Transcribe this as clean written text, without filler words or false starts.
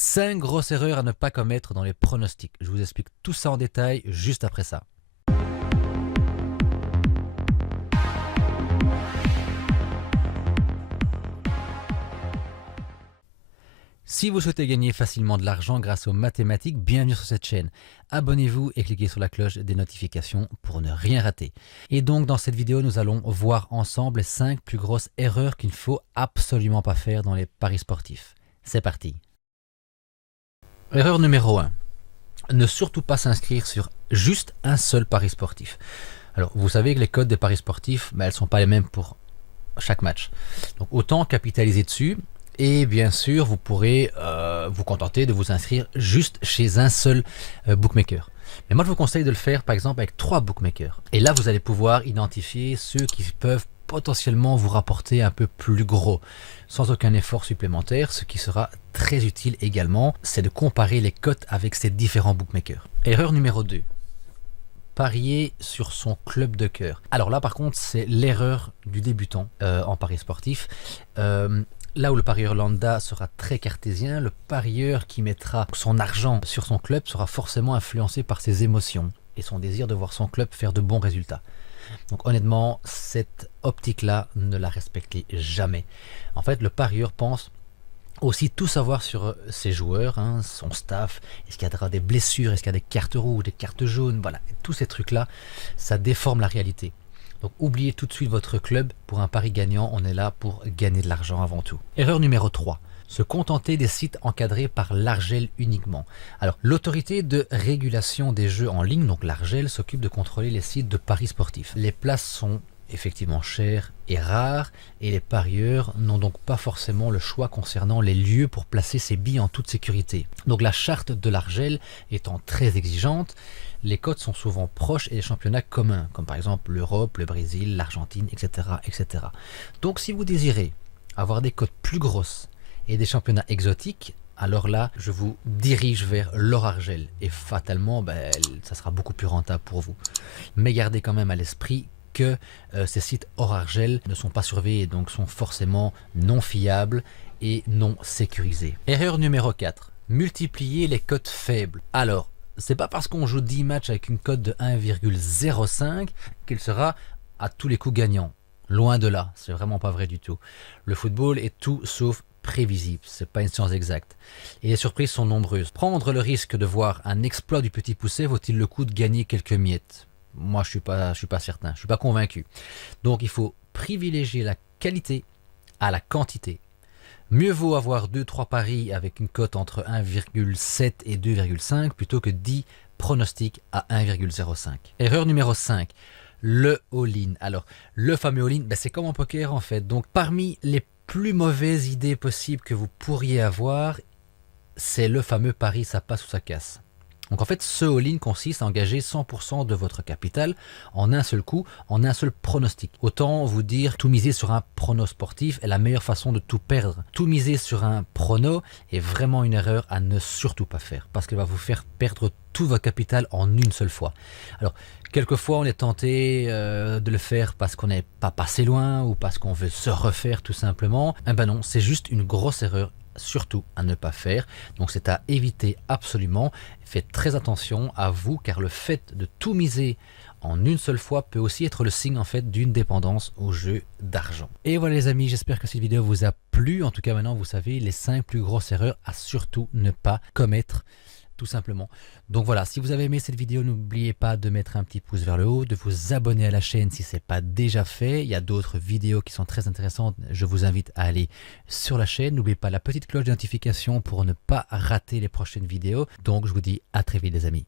5 grosses erreurs à ne pas commettre dans les pronostics. Je vous explique tout ça en détail juste après ça. Si vous souhaitez gagner facilement de l'argent grâce aux mathématiques, bienvenue sur cette chaîne. Abonnez-vous et cliquez sur la cloche des notifications pour ne rien rater. Et donc dans cette vidéo, nous allons voir ensemble les 5 plus grosses erreurs qu'il ne faut absolument pas faire dans les paris sportifs. C'est parti. Erreur numéro 1. Ne surtout pas s'inscrire sur juste un seul pari sportif. Alors vous savez que les codes des paris sportifs, elles ne sont pas les mêmes pour chaque match. Donc autant capitaliser dessus. Et bien sûr, vous pourrez vous contenter de vous inscrire juste chez un seul bookmaker. Mais moi, je vous conseille de le faire, par exemple, avec 3 bookmakers. Et là, vous allez pouvoir identifier ceux qui peuvent potentiellement vous rapporter un peu plus gros, sans aucun effort supplémentaire. Ce qui sera très utile également, c'est de comparer les cotes avec ces différents bookmakers. Erreur numéro 2. Parier sur son club de cœur. Alors là, par contre, c'est l'erreur du débutant en paris sportif. Là où le parieur lambda sera très cartésien, le parieur qui mettra son argent sur son club sera forcément influencé par ses émotions et son désir de voir son club faire de bons résultats. Donc honnêtement, cette optique-là, ne la respectez jamais. En fait, le parieur pense aussi tout savoir sur ses joueurs, son staff, est-ce qu'il y aura des blessures, est-ce qu'il y a des cartes rouges, des cartes jaunes, voilà, tous ces trucs-là, ça déforme la réalité. Donc oubliez tout de suite votre club. Pour un pari gagnant, on est là pour gagner de l'argent avant tout. Erreur numéro 3. Se contenter des sites encadrés par l'Argel uniquement. Alors l'autorité de régulation des jeux en ligne, donc l'Argel, s'occupe de contrôler les sites de paris sportifs. Les places sont effectivement chères et rares et les parieurs n'ont donc pas forcément le choix concernant les lieux pour placer ses billes en toute sécurité. Donc la charte de l'Argel étant très exigeante, les cotes sont souvent proches et les championnats communs, comme par exemple l'Europe, le Brésil, l'Argentine, etc., etc. Donc si vous désirez avoir des cotes plus grosses et des championnats exotiques, alors là, je vous dirige vers l'or Argel et fatalement, ça sera beaucoup plus rentable pour vous. Mais gardez quand même à l'esprit que ces sites hors Argel ne sont pas surveillés, donc sont forcément non fiables et non sécurisés. Erreur numéro 4. Multiplier les cotes faibles. Alors, c'est pas parce qu'on joue 10 matchs avec une cote de 1,05 qu'il sera à tous les coups gagnant. Loin de là, c'est vraiment pas vrai du tout. Le football est tout sauf prévisible, c'est pas une science exacte. Et les surprises sont nombreuses. Prendre le risque de voir un exploit du petit poucet vaut-il le coup de gagner quelques miettes? Moi, je suis pas certain, je suis pas convaincu. Donc, il faut privilégier la qualité à la quantité. Mieux vaut avoir 2-3 paris avec une cote entre 1,7 et 2,5 plutôt que 10 pronostics à 1,05. Erreur numéro 5, le all-in. Alors, le fameux all-in, c'est comme en poker en fait. Donc, parmi les plus mauvaises idées possibles que vous pourriez avoir, c'est le fameux pari ça passe ou ça casse. Donc en fait, ce all-in consiste à engager 100% de votre capital en un seul coup, en un seul pronostic. Autant vous dire, tout miser sur un prono sportif est la meilleure façon de tout perdre. Tout miser sur un prono est vraiment une erreur à ne surtout pas faire, parce qu'elle va vous faire perdre tout votre capital en une seule fois. Alors, quelquefois on est tenté de le faire parce qu'on n'est pas passé loin ou parce qu'on veut se refaire tout simplement. Non, c'est juste une grosse erreur. Surtout à ne pas faire, donc c'est à éviter absolument. Faites très attention à vous, car le fait de tout miser en une seule fois peut aussi être le signe en fait d'une dépendance au jeu d'argent. Et voilà les amis, j'espère que cette vidéo vous a plu. En tout cas maintenant vous savez les 5 plus grosses erreurs à surtout ne pas commettre, tout simplement. Donc voilà, si vous avez aimé cette vidéo, n'oubliez pas de mettre un petit pouce vers le haut, de vous abonner à la chaîne si ce n'est pas déjà fait. Il y a d'autres vidéos qui sont très intéressantes, je vous invite à aller sur la chaîne. N'oubliez pas la petite cloche de notification pour ne pas rater les prochaines vidéos. Donc je vous dis à très vite les amis.